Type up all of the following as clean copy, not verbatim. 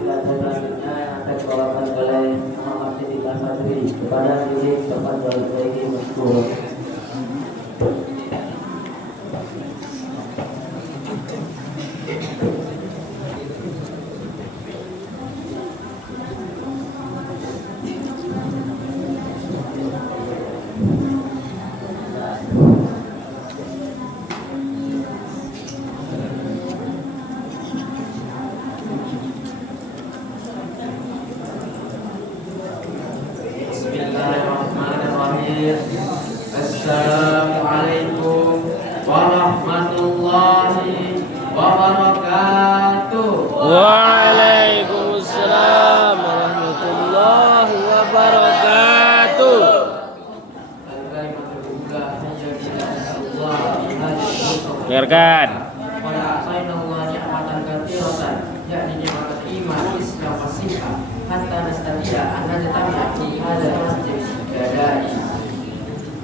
Silakan selanjutnya yang akan dibawakan oleh Muhammad Siddiq Al-Fadri kepada diri tempat jual lagi masyhur. Assalamualaikum warahmatullahi wabarakatuh. Waalaikumsalam warahmatullahi wabarakatuh. Dengarkan. yakni nikmat iman, Islam, wasiha hatta nastati'a an najtami'a fi hadzal masjid gadai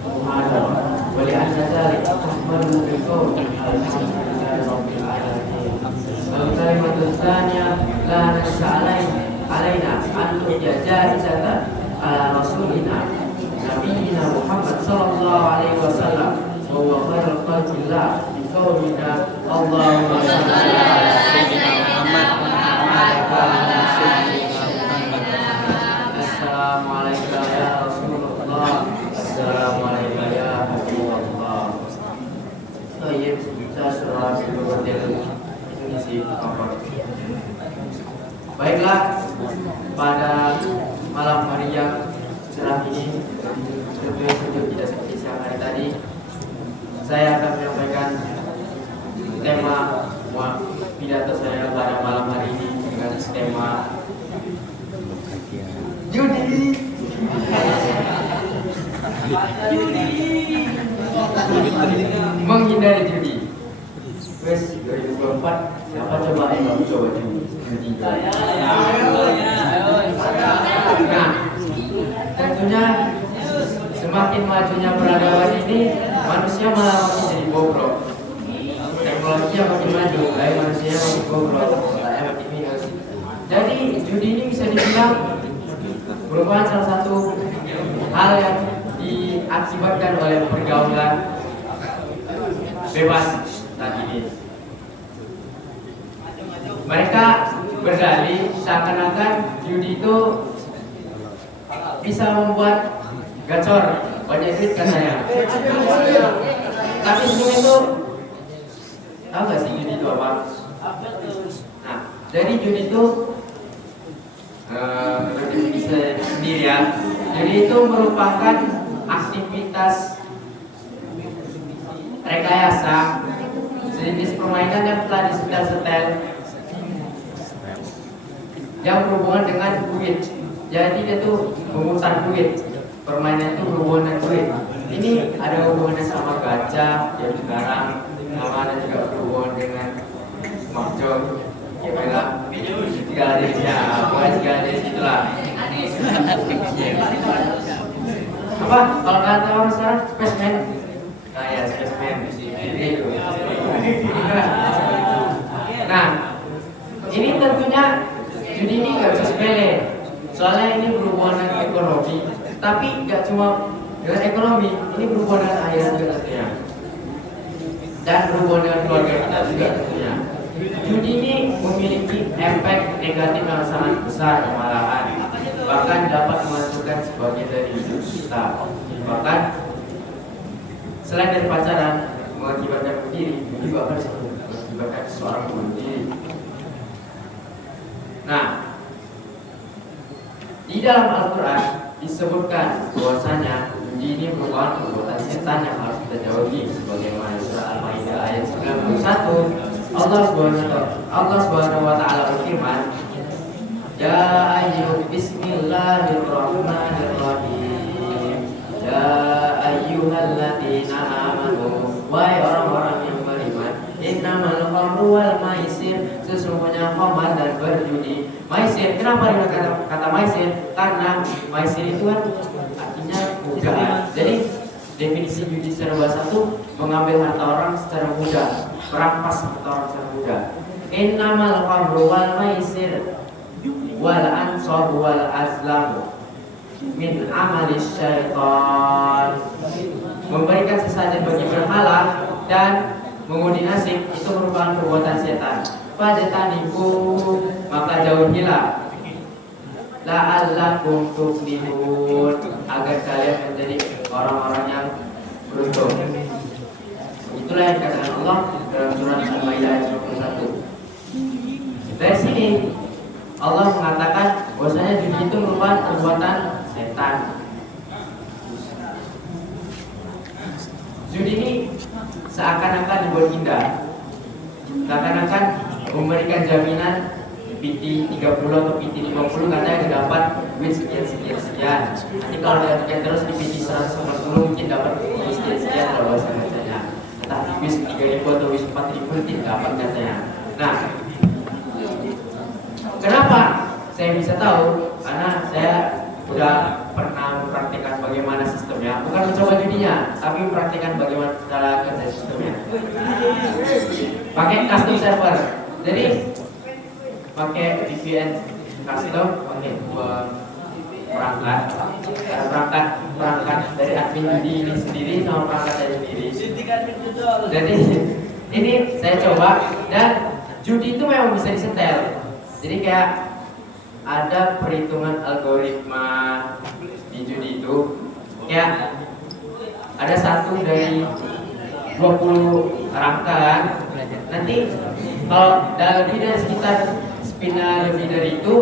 muhadar wa li anna dzalika tahmalu bi qawli alhamdulillahi rabbil alamin. Al-kalimatu tsaniyah la nas'a alaina an tujaizatan ala rasulina nabiyina Muhammad sallallahu alaihi wasallam wa huwa khairul khalqillah bi qawlina Allahumma shalli ala sayyidina Muhammad. Assalamualaikum ya Rasulullah. Assalamualaikum ya Habibullah. Tayyib, saya surah Al-Fatihah. Itu isi apa? Baiklah, pada malam hari yang cerah ini, sejuk tidak seperti siang hari tadi, saya akan menyampaikan tema pidato saya pada malam hari ini dengan tema judi. Menghindari judi. Wes 2024 siapa coba yang coba judi? Nah, tentunya semakin majunya peradaban ini, manusia malah makin jadi bobrok. Teknologi yang makin maju, manusia makin bobrok, makin minus. Jadi judi ini bisa dibilang merupakan salah satu hal yang diakibatkan oleh pergaulan bebas saat ini. Mereka berdalih seakan-akan judi itu bisa membuat gacor, banyak duit katanya. Tapi sebelum itu, tahu gak sih judi itu apa? Nah, jadi judi itu bisa sendiri ya. Jadi itu merupakan aktivitas rekayasa sejenis permainan yang telah disetel yang berhubungan dengan duit. Jadi dia tuh memutar duit. Permainan itu berhubungan dengan duit. Ini ada hubungannya sama gacha yang sekarang, sama ada juga berhubungan dengan mahjong. Ya bilang segala jenis ya, bukan segala jenis itulah. Apa? Kalau kata orang sekarang spaceman, kayak spaceman itu. Nah, ini tentunya judi ini nggak bisa sepele. Soalnya ini berhubungan dengan ekonomi, tapi nggak cuma dengan ekonomi, ini berhubungan dengan akhirat juga tentunya, dan berhubungan dengan keluarga kita juga tentunya. Judi ini memiliki efek negatif yang sangat besar malahan, bahkan dapat menghancurkan sebagian dari hidup kita. Bahkan selain dari pacaran mengakibatkan bunuh diri, juga akan mengakibatkan seorang bunuh diri. Nah, di dalam Al-Quran disebutkan bahwasanya judi ini merupakan perbuatan setan yang harus kita jauhi, sebagaimana surah Al-Maidah ayat 91. Allah Subhanahu wa taala berfirman, Ya bismillahirrahmanirrahim. Ya ayyuhalladzina amanu, wahai orang-orang yang beriman, innamal khamru wal maisir, sesungguhnya khamar dan berjudi. Maisir, kenapa dengan kata maisir? Karena maisir itu kan artinya mudah. Jadi definisi judi secara bahasa itu mengambil harta orang secara mudah, merampas harta orang secara mudah. Innamal khamru wal maisir, wal ansab wal azlam min amalis syaitan. Memberikan sesajen bagi berhala dan mengundi nasib itu merupakan perbuatan setan. Fajtanibu, maka jauhilah, la'allakum tuflihun, agar kalian menjadi orang-orang yang beruntung. Itulah yang dikatakan Allah dalam surat Al-Maidah ayat 21. Dari sini Allah mengatakan bahwasanya judi itu merupakan perbuatan setan. Judi ini seakan-akan dibuat indah, seakan-akan memberikan jaminan PT 30 atau PT 50 katanya dapat duit sekian. Nanti kalau dia terus di PT 140 mungkin dapat duit sekian kalau bahasa-bahasanya. Entah wis 3.000 atau wis 4.000 mungkin dapat katanya. Nah, kenapa saya bisa tahu? Karena saya udah pernah mempraktikkan bagaimana sistemnya, bukan mencoba judinya, tapi mempraktikkan bagaimana cara kerja sistemnya. Pakai custom server, jadi pakai VPN custom, pakai dua perangkat dari admin judi ini sendiri sama perangkat saya sendiri. Jadi ini saya coba dan judi itu memang bisa disetel. Jadi kayak ada perhitungan algoritma di judi itu, kayak ada satu dari 20 rangkaian. Nanti kalau lebih dari sekitar spinnya lebih dari itu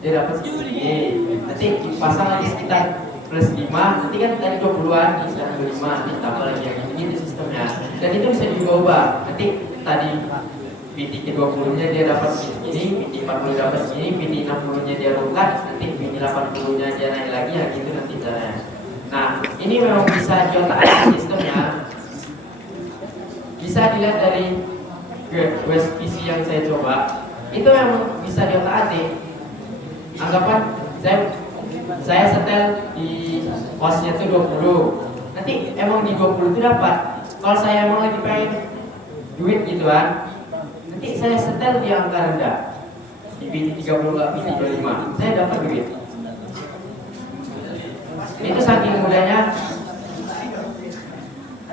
dia dapat segini. Nanti dipasang lagi sekitar plus 5. Nanti kan tadi 20-an bisa 25. Nanti tambah lagi yang ini sistemnya. Dan itu bisa diubah. Nanti tadi PT ke-20 nya dia dapat segini, PT 40 dapat segini, PT 60 nya dia rungkat, nanti PT 80 nya dia naik lagi, ya gitu nanti caranya. Nah, ini memang bisa diotak-atik sistemnya. Bisa dilihat dari web PC yang saya coba, itu memang bisa diotak-atik. Anggapan saya setel di costnya itu 20, nanti emang di 20 itu dapat. Kalau saya emang lagi pengen duit gitu kan, nanti saya setel di angka rendah di PT 30 ke PT 25, saya dapat duit. Itu saking mudahnya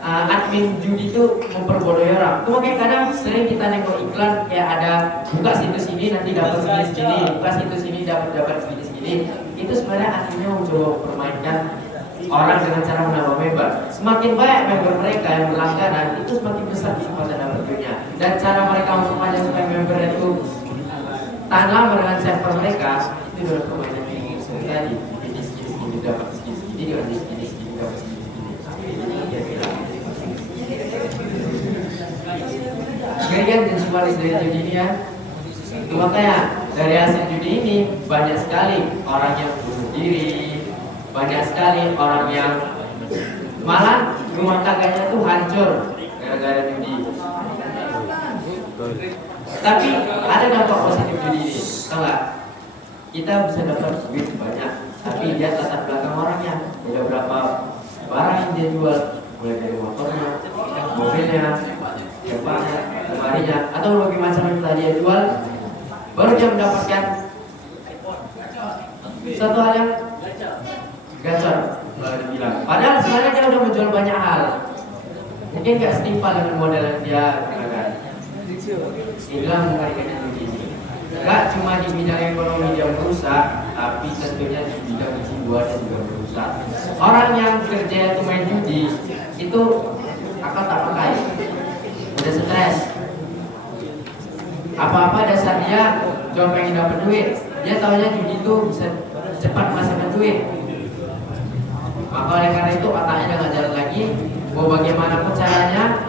admin judi itu memperbodohi orang. Itu makanya kadang sering kita nengok iklan kayak ada buka situs ini nanti dapat segini, buka situs ini dapat segini. Itu sebenarnya adminnya mencoba mempermainkan orang dengan cara menambah member. Semakin banyak member mereka yang berlangganan, itu semakin besar kesempatan dapat duitnya. Dan cara mereka memperpanjang supaya member itu tahan lama dengan server mereka, itu adalah permainan yang seperti tadi. Ini segini dapat segini, dengan segini dapat segini. Kalian dan semua dari judi ini ya. Itu makanya dari hasil judi ini banyak sekali orang yang bunuh diri, banyak sekali orang yang malah rumah tangganya tuh hancur gara-gara judi. Tapi ada dampak positif judi ini, tahu nggak? Kita bisa dapat duit banyak, tapi lihat latar belakang orangnya. Ada berapa barang yang dia jual, mulai dari motornya, mobilnya, depannya, lemarinya, atau berbagai macam yang telah dia jual, baru dia mendapatkan satu hal yang gacor, kalau dibilang. Padahal sebenarnya dia udah menjual banyak hal. Mungkin gak setimpal dengan modal yang dia gunakan. Inilah mengerikannya judi ini. Gak cuma di bidang ekonomi dia merusak, tapi tentunya di bidang kejiwaan juga merusak. Orang yang kerja itu main judi itu akal tak pakai, udah stres. Apa-apa dasar dia cuma pengen dapat duit. Dia taunya judi itu bisa cepat menghasilkan duit. Maka oleh karena itu otaknya udah gak jalan lagi. Mau bagaimanapun caranya,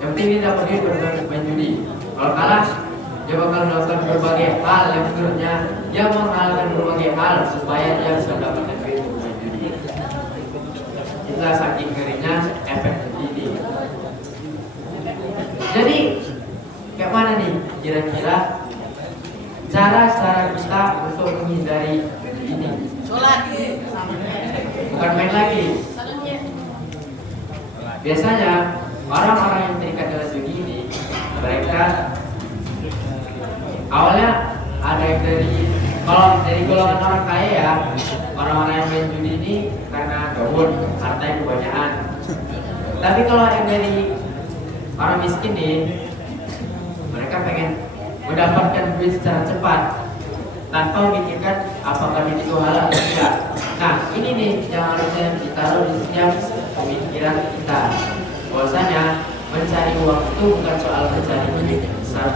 yang penting dia dapat duit bermain judi. Kalau kalah, dia bakal melakukan berbagai hal yang menurutnya dia mau melakukan berbagai hal supaya dia bisa mendapatkan duit bermain judi. Itulah saking ngerinya efek judi ini. Jadi kayak mana nih kira-kira cara kita untuk menghindari ini? Bukan main lagi. Biasanya orang-orang yang terikat dengan judi ini, mereka awalnya ada yang dari Kalau dari golongan orang kaya ya, orang-orang yang main judi ini karena gabut, harta yang kebanyakan. Tapi kalau yang dari orang miskin nih, mereka pengen mendapatkan duit secara cepat tanpa memikirkan apakah itu halal atau tidak. Nah, ini nih yang harusnya ditaruh di setiap pemikiran kita. Bahwasanya mencari uang itu bukan soal mencari duit secara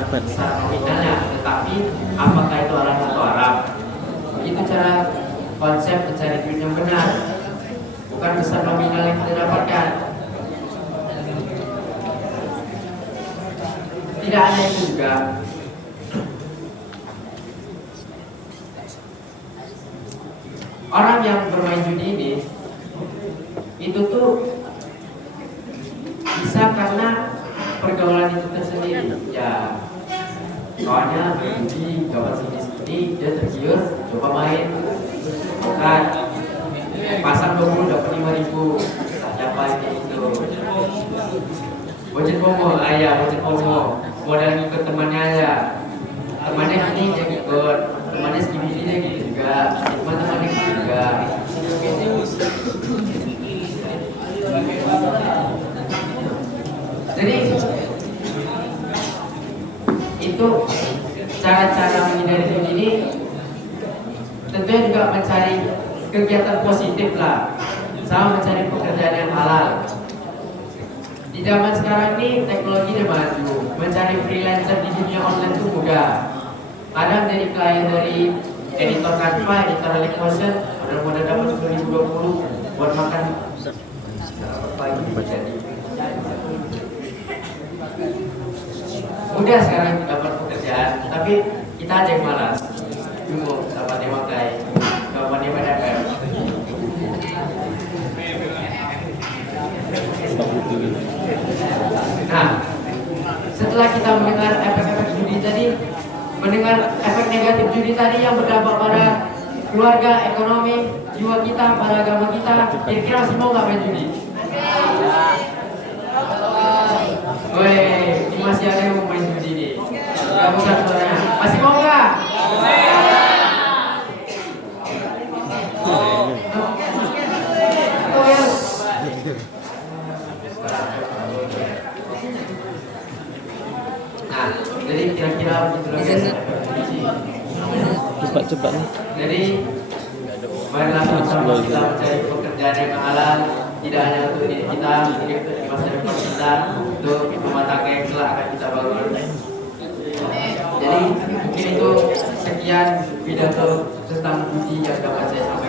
nominalnya, tetapi apakah itu halal atau haram. Itu cara konsep mencari duit yang benar, bukan besar nominal yang kita dapatkan. Tidak hanya itu juga, orang yang bermain judi ini itu tuh bisa karena pergaulan itu tersendiri. Ya, soalnya judi dapat sini dia tergiur, coba main, kan pasang 20 dapat 5.000, siapa itu? Bocet pomo, ayah bocet pomo, modal ngikut temannya aja. Temannya gini dia ngikut, temannya segini dia gitu juga, teman-temannya gitu juga. Jadi itu cara-cara menghindari judi ini tentunya juga mencari kegiatan positif lah, sama mencari pekerjaan yang halal. Di zaman sekarang ini teknologi udah maju, mencari freelancer di dunia online itu mudah. Kadang dari klien dari editor Canva, editor Electmotion, modal dapat 2020 buat makan pagi jadi. Mudah sekarang dapat pekerjaan, tapi kita aja yang malas. Bingung sama dipakai, kapan dia pada Nah, setelah kita mendengar efek-efek judi tadi, mendengar efek negatif judi tadi yang berdampak pada keluarga, ekonomi, jiwa kita, pada agama kita, kira-kira masih mau nggak main judi? Woi, ini masih ada yang mau main judi nih. Gak bukan suaranya. Masih mau nggak? Nah, jadi kira-kira begitu guys. Cepat-cepat nih. Jadi marilah sama-sama kita mencari pekerjaan yang halal, tidak hanya untuk diri kita, mungkin untuk di masa depan kita, untuk rumah tangga yang kelak akan kita bangun. Jadi mungkin itu sekian pidato tentang judi yang dapat saya sampaikan.